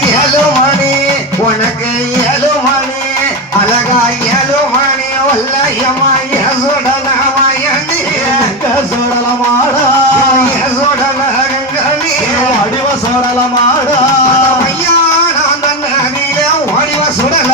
இயலுமணி உனக்கு இயலுமணி அழகா இயலுமணி வல்லயமா சுடலமாயி சுடலமாடா சுடலி அடிவ சுடலமாடா. ஐயா நான் தன்னில ஓடிவ சுடல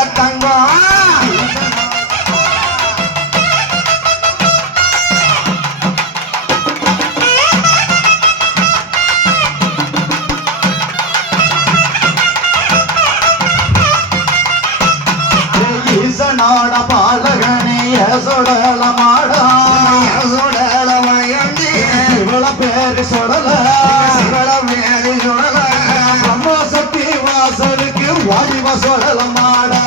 நாட பாலகனே சுடலமாடா. சுடல வயந்தி இவள பேரு சுடல. இவள மேரி சுடல பிரம்ம சக்தி வாசலுக்கு வாய்வ வாலிப மாடா